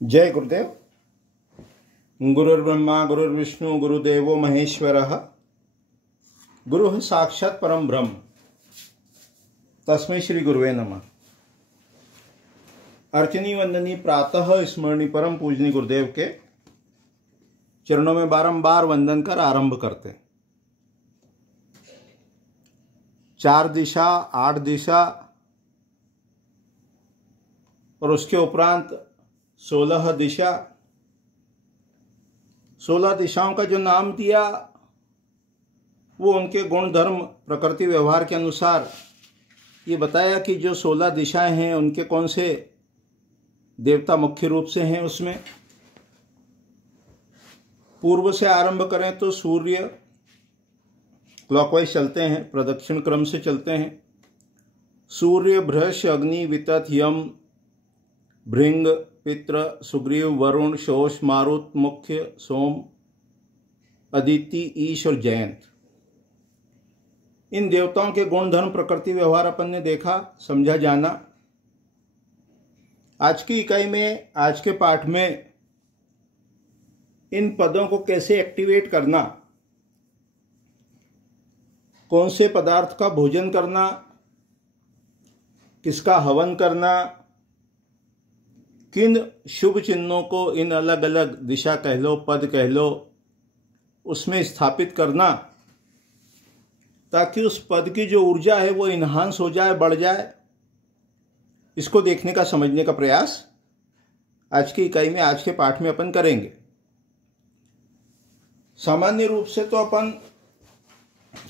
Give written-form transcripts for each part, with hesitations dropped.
जय गुरुदेव। गुरुर्ब्रह्मा गुरुर्विष्णु गुरुदेवो महेश्वरः। गुरुः साक्षात् परम ब्रह्म तस्मै श्री गुरुवे नमः। अर्चनी वंदनी प्रातः स्मरणी परम पूजनी गुरुदेव के चरणों में बारंबार वंदन कर आरंभ करते हैं। 4 दिशा 8 दिशा और उसके उपरांत 16 दिशा। 16 दिशाओं का जो नाम दिया वो उनके गुण धर्म प्रकृति व्यवहार के अनुसार ये बताया कि जो 16 दिशाएं हैं उनके कौन से देवता मुख्य रूप से हैं। उसमें पूर्व से आरंभ करें तो सूर्य क्लॉकवाइज चलते हैं, प्रदक्षिण क्रम से चलते हैं। सूर्य, बृहस्पति, अग्नि, वितत, यम, भृंग, पित्र, सुग्रीव, वरुण, शोष, मारुत, मुख्य, सोम, अदिति, ईश और जयंत। इन देवताओं के गुण धर्म प्रकृति व्यवहार अपन ने देखा, समझा, जाना। आज की इकाई में, आज के पाठ में इन पदों को कैसे एक्टिवेट करना, कौन से पदार्थ का भोजन करना, किसका हवन करना, किन शुभ चिन्हों को इन अलग अलग दिशा कह लो, पद कह लो, उसमें स्थापित करना ताकि उस पद की जो ऊर्जा है वो इन्हांस हो जाए, बढ़ जाए। इसको देखने का, समझने का प्रयास आज की इकाई में, आज के पाठ में अपन करेंगे। सामान्य रूप से तो अपन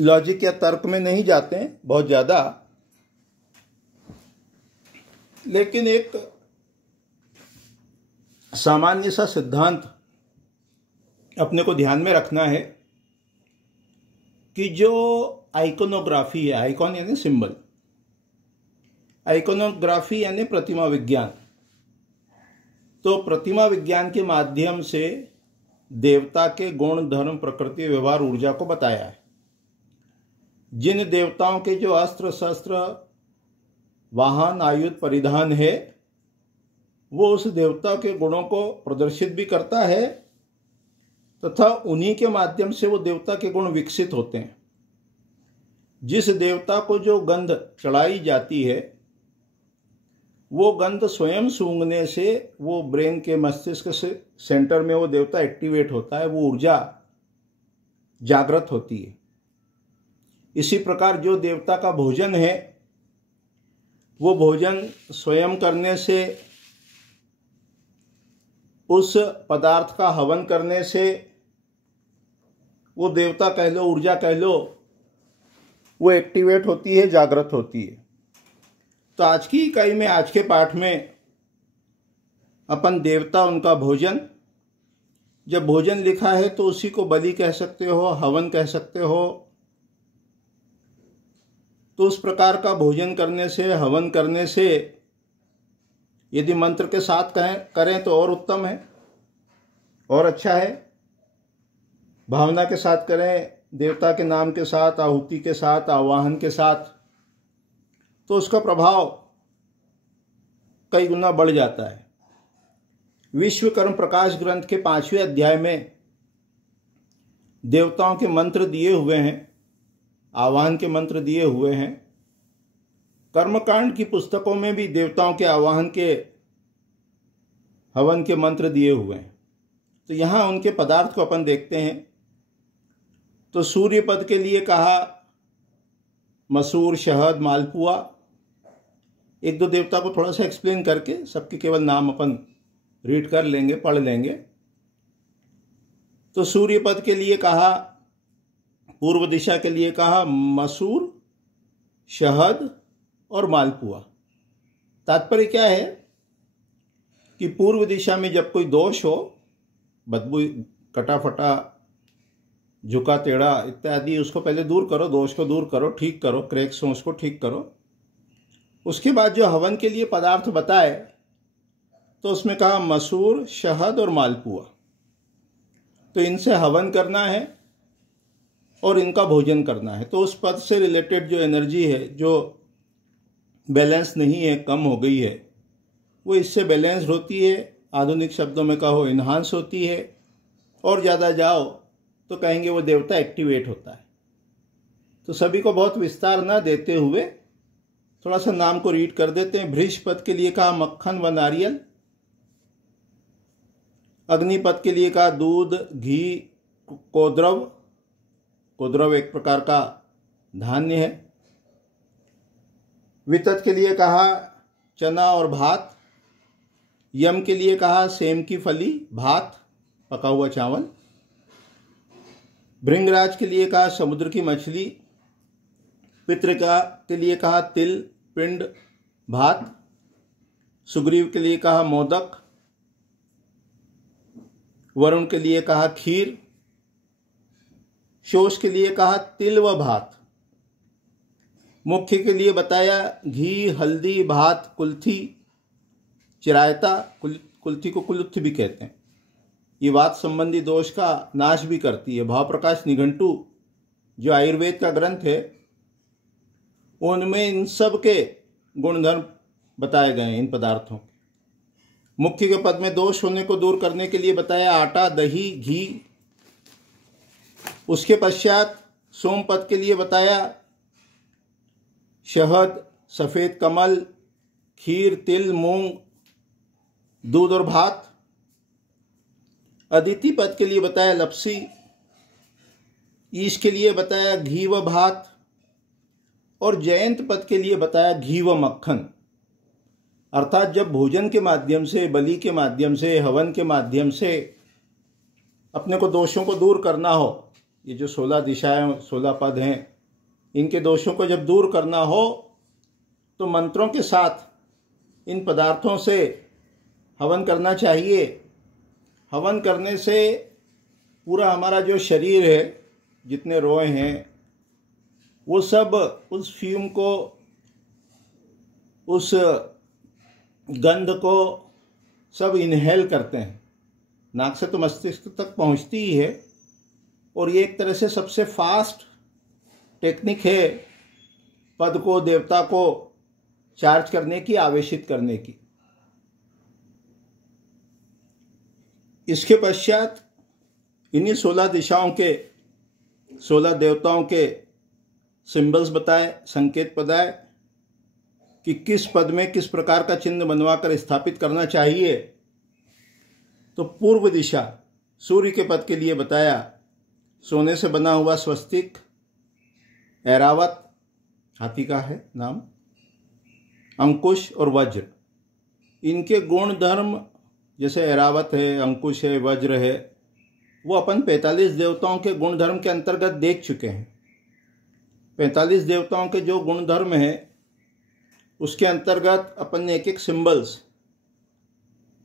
लॉजिक या तर्क में नहीं जाते हैं बहुत ज्यादा, लेकिन एक सामान्य सा सिद्धांत अपने को ध्यान में रखना है कि जो आइकोनोग्राफी है, आइकॉन यानी सिंबल, आइकोनोग्राफी यानी प्रतिमा विज्ञान। तो प्रतिमा विज्ञान के माध्यम से देवता के गुण धर्म प्रकृति व्यवहार ऊर्जा को बताया है। जिन देवताओं के जो अस्त्र शस्त्र वाहन आयुध परिधान है वो उस देवता के गुणों को प्रदर्शित भी करता है तथा उन्हीं के माध्यम से वो देवता के गुण विकसित होते हैं। जिस देवता को जो गंध चढ़ाई जाती है वो गंध स्वयं सूंघने से वो ब्रेन के मस्तिष्क से सेंटर में वो देवता एक्टिवेट होता है, वो ऊर्जा जागृत होती है। इसी प्रकार जो देवता का भोजन है वो भोजन स्वयं करने से, उस पदार्थ का हवन करने से वो देवता कह लो, ऊर्जा कह लो, वो एक्टिवेट होती है, जागृत होती है। तो आज की इकाई में, आज के पाठ में अपन देवता, उनका भोजन, जब भोजन लिखा है तो उसी को बलि कह सकते हो, हवन कह सकते हो। तो उस प्रकार का भोजन करने से, हवन करने से, यदि मंत्र के साथ करें तो और उत्तम है और अच्छा है। भावना के साथ करें, देवता के नाम के साथ, आहुति के साथ, आवाहन के साथ, तो उसका प्रभाव कई गुना बढ़ जाता है। विश्वकर्म प्रकाश ग्रंथ के 5वें अध्याय में देवताओं के मंत्र दिए हुए हैं, आवाहन के मंत्र दिए हुए हैं। कर्मकांड की पुस्तकों में भी देवताओं के आवाहन के, हवन के मंत्र दिए हुए हैं। तो यहां उनके पदार्थ को अपन देखते हैं। तो सूर्य पद के लिए कहा मसूर, शहद, मालपुआ। एक दो देवता को थोड़ा सा एक्सप्लेन करके सबके केवल नाम अपन रीड कर लेंगे, पढ़ लेंगे। तो सूर्य पद के लिए कहा, पूर्व दिशा के लिए कहा मसूर, शहद और मालपुआ। तात्पर्य क्या है कि पूर्व दिशा में जब कोई दोष हो, बदबू, कटा फटा, झुका टेढ़ा इत्यादि, उसको पहले दूर करो, दोष को दूर करो, ठीक करो, क्रैक्स हो उसको ठीक करो। उसके बाद जो हवन के लिए पदार्थ बताए तो उसमें कहा मसूर, शहद और मालपुआ। तो इनसे हवन करना है और इनका भोजन करना है। तो उस पद से रिलेटेड जो एनर्जी है, जो बैलेंस नहीं है, कम हो गई है, वो इससे बैलेंस्ड होती है आधुनिक शब्दों में कहो इन्हांस होती है, और ज़्यादा जाओ तो कहेंगे वो देवता एक्टिवेट होता है। तो सभी को बहुत विस्तार न देते हुए थोड़ा सा नाम को रीड कर देते हैं। बृहस्पति के लिए कहा मक्खन व नारियल, अग्निपथ के लिए कहा दूध, घी, कोद्रव। कोद्रव एक प्रकार का धान्य है। वितत के लिए कहा चना और भात। यम के लिए कहा सेम की फली, भात, पका हुआ चावल। भृंगराज के लिए कहा समुद्र की मछली। पितृका के लिए कहा तिल, पिंड, भात। सुग्रीव के लिए कहा मोदक। वरुण के लिए कहा खीर। शोष के लिए कहा तिल व भात। मुख्य के लिए बताया घी, हल्दी, भात, कुल्थी, चिरायता। कुल्थी को कुलुत्थ भी कहते हैं। ये वात संबंधी दोष का नाश भी करती है। भाव प्रकाश निघंटु जो आयुर्वेद का ग्रंथ है उनमें इन सब के गुणधर्म बताए गए हैं इन पदार्थों। मुख्य के पद में दोष होने को दूर करने के लिए बताया आटा, दही, घी। उसके पश्चात सोम पद के लिए बताया शहद, सफेद कमल, खीर, तिल, मूंग, दूध और भात। अदिति पद के लिए बताया लपसी। ईश के लिए बताया घी व भात। और जयंत पद के लिए बताया घी व मक्खन। अर्थात जब भोजन के माध्यम से, बलि के माध्यम से, हवन के माध्यम से अपने को दोषों को दूर करना हो, ये जो 16 दिशाएं, 16 पद हैं, इनके दोषों को जब दूर करना हो तो मंत्रों के साथ इन पदार्थों से हवन करना चाहिए। हवन करने से पूरा हमारा जो शरीर है, जितने रोए हैं, वो सब उस फ्यूम को, उस गंध को सब इनहेल करते हैं। नाक से तो मस्तिष्क तक पहुंचती ही है, और ये एक तरह से सबसे फास्ट टेक्निक है पद को, देवता को चार्ज करने की, आवेशित करने की। इसके पश्चात इन्हीं 16 दिशाओं के, 16 देवताओं के सिंबल्स बताए, संकेत बताए कि किस पद में किस प्रकार का चिन्ह बनवाकर स्थापित करना चाहिए। तो पूर्व दिशा सूर्य के पद के लिए बताया सोने से बना हुआ स्वस्तिक, ऐरावत, हाथी का है नाम, अंकुश और वज्र। इनके गुण धर्म जैसे ऐरावत है, अंकुश है, वज्र है, वो अपन 45 देवताओं के गुण धर्म के अंतर्गत देख चुके हैं। 45 देवताओं के जो गुण धर्म है उसके अंतर्गत अपन ने एक एक सिंबल्स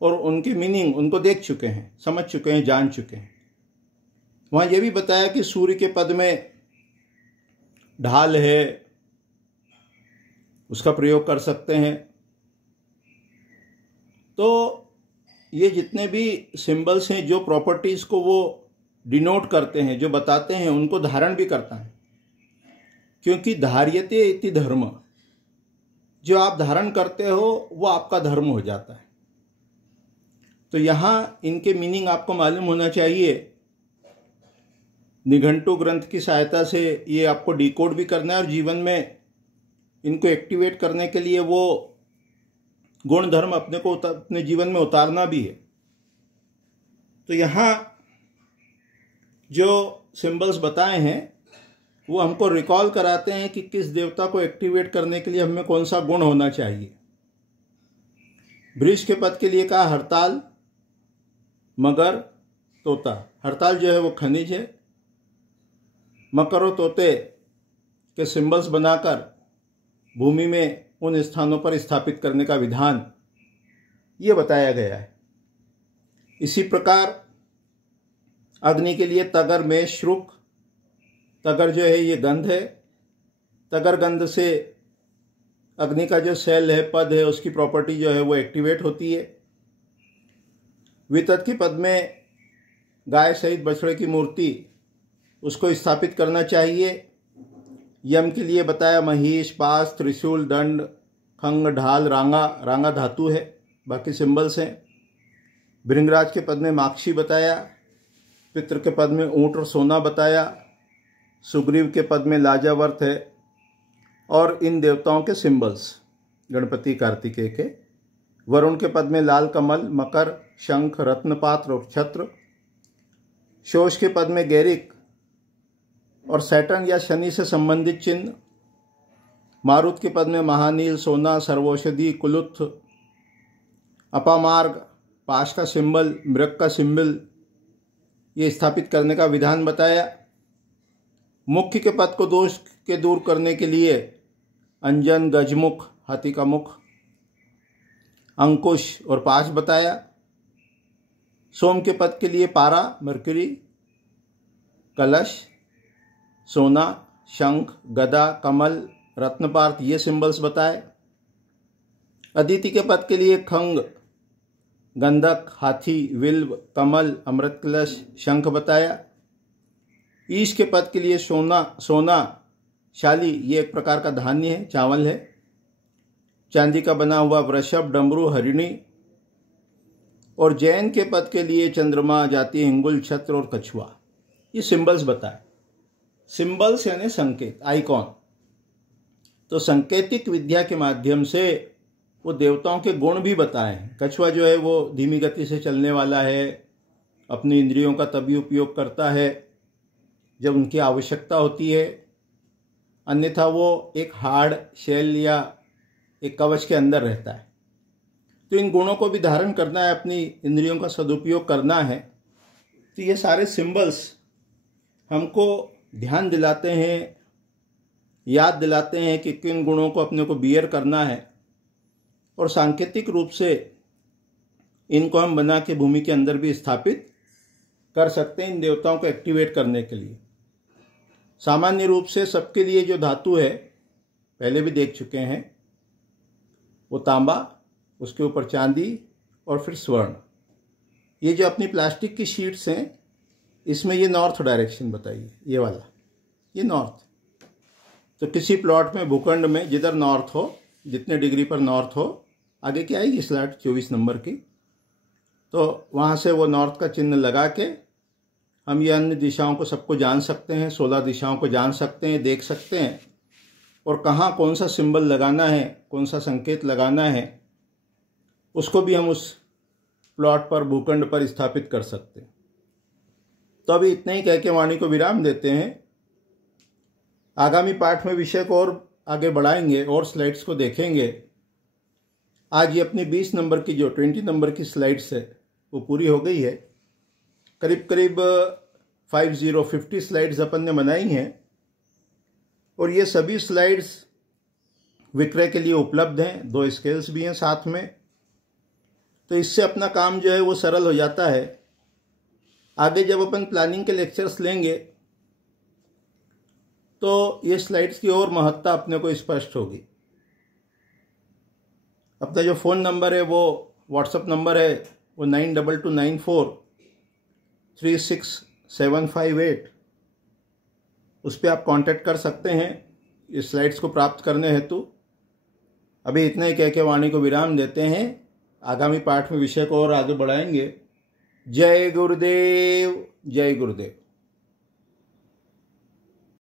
और उनकी मीनिंग उनको देख चुके हैं, समझ चुके हैं, जान चुके हैं। वहाँ ये भी बताया कि सूर्य के पद में ढाल है, उसका प्रयोग कर सकते हैं। तो ये जितने भी सिंबल्स हैं, जो प्रॉपर्टीज़ को वो डिनोट करते हैं, जो बताते हैं, उनको धारण भी करता है। क्योंकि धार्यते इति धर्म, जो आप धारण करते हो वो आपका धर्म हो जाता है। तो यहाँ इनके मीनिंग आपको मालूम होना चाहिए। निघंटु ग्रंथ की सहायता से ये आपको डिकोड भी करना है, और जीवन में इनको एक्टिवेट करने के लिए वो गुण धर्म अपने को अपने जीवन में उतारना भी है। तो यहाँ जो सिंबल्स बताए हैं वो हमको रिकॉल कराते हैं कि किस देवता को एक्टिवेट करने के लिए हमें कौन सा गुण होना चाहिए। वृष के पद के लिए कहा हरताल, मगर, तोता। हरताल जो है वो खनिज है। मकर और तोते के सिंबल्स बनाकर भूमि में उन स्थानों पर स्थापित करने का विधान ये बताया गया है। इसी प्रकार अग्नि के लिए तगर में श्रुक। तगर जो है ये गंध है। तगर गंध से अग्नि का जो सेल है, पद है, उसकी प्रॉपर्टी जो है वो एक्टिवेट होती है। वितत की पद में गाय सहित बछड़े की मूर्ति, उसको स्थापित करना चाहिए। यम के लिए बताया महिष, पास, त्रिशूल, दंड, खंग, ढाल, रांगा। रांगा धातु है, बाकी सिंबल्स हैं। भृंगराज के पद में माक्षी बताया, पितृ के पद में ऊंट और सोना बताया, सुग्रीव के पद में लाजावर्त है, और इन देवताओं के सिंबल्स गणपति कार्तिकेय के। वरुण के पद में लाल कमल, मकर, शंख, रत्नपात्र और छत्र। शोष के पद में गैरिक और सैटर्न या शनि से संबंधित चिन्ह। मारुत के पद में महानील, सोना, सर्वौषधि, कुलुत्थ। अपामार्ग, पाश का सिंबल, मृग का सिंबल, ये स्थापित करने का विधान बताया। मुख्य के पद को दोष के दूर करने के लिए अंजन, गजमुख, हाथी का मुख, अंकुश और पाश बताया। सोम के पद के लिए पारा, मरकरी, कलश, सोना, शंख, गदा, कमल, रत्नपार्थ, ये सिंबल्स बताए। अदिति के पद के लिए खंग, गंधक, हाथी, विल्व, कमल, अमृत कलश, शंख बताया। ईश के पद के लिए सोना, शाली, ये एक प्रकार का धान्य है, चावल है। चांदी का बना हुआ वृषभ, डमरू, हरिणी। और जैन के पद के लिए चंद्रमा, जाति, हिंगुल, छत्र और कछुआ, ये सिंबल्स बताए। सिंबल्स यानी संकेत, आइकॉन। तो सांकेतिक विद्या के माध्यम से वो देवताओं के गुण भी बताए हैं। कछुआ जो है वो धीमी गति से चलने वाला है, अपनी इंद्रियों का तभी उपयोग करता है जब उनकी आवश्यकता होती है, अन्यथा वो एक हार्ड शेल या एक कवच के अंदर रहता है। तो इन गुणों को भी धारण करना है, अपनी इंद्रियों का सदुपयोग करना है। तो ये सारे सिंबल्स हमको ध्यान दिलाते हैं, याद दिलाते हैं कि किन गुणों को अपने को बियर करना है, और सांकेतिक रूप से इनको हम बना के भूमि के अंदर भी स्थापित कर सकते हैं इन देवताओं को एक्टिवेट करने के लिए। सामान्य रूप से सबके लिए जो धातु है, पहले भी देख चुके हैं, वो तांबा, उसके ऊपर चांदी और फिर स्वर्ण। ये जो अपनी प्लास्टिक की शीट्स हैं, इसमें ये नॉर्थ डायरेक्शन बताइए, ये वाला, ये नॉर्थ। तो किसी प्लॉट में, भूखंड में जिधर नॉर्थ हो, जितने डिग्री पर नॉर्थ हो, आगे की आएगी स्लाइड 24 नंबर की, तो वहाँ से वो नॉर्थ का चिन्ह लगा के हम ये अन्य दिशाओं को सबको जान सकते हैं, 16 दिशाओं को जान सकते हैं, देख सकते हैं, और कहाँ कौन सा सिंबल लगाना है, कौन सा संकेत लगाना है, उसको भी हम उस प्लॉट पर, भूखंड पर स्थापित कर सकते हैं। तो अभी इतना ही कह के वाणी को विराम देते हैं। आगामी पाठ में विषय को और आगे बढ़ाएंगे और स्लाइड्स को देखेंगे। आज ये अपनी 20 नंबर की, जो 20 नंबर की स्लाइड्स है, वो पूरी हो गई है। करीब करीब 50 स्लाइड्स अपन ने बनाई हैं, और ये सभी स्लाइड्स विक्रय के लिए उपलब्ध हैं। 2 स्केल्स भी हैं साथ में। तो इससे अपना काम जो है वो सरल हो जाता है। आगे जब अपन प्लानिंग के लेक्चर्स लेंगे तो ये स्लाइड्स की और महत्ता अपने को स्पष्ट होगी। अपना जो फ़ोन नंबर है, वो व्हाट्सएप नंबर है, वो 9229436758, उस पर आप कांटेक्ट कर सकते हैं इस स्लाइड्स को प्राप्त करने हेतु। अभी इतना ही कह के वाणी को विराम देते हैं। आगामी पाठ में विषय को और आगे बढ़ाएंगे। जय गुरुदेव, जय गुरुदेव।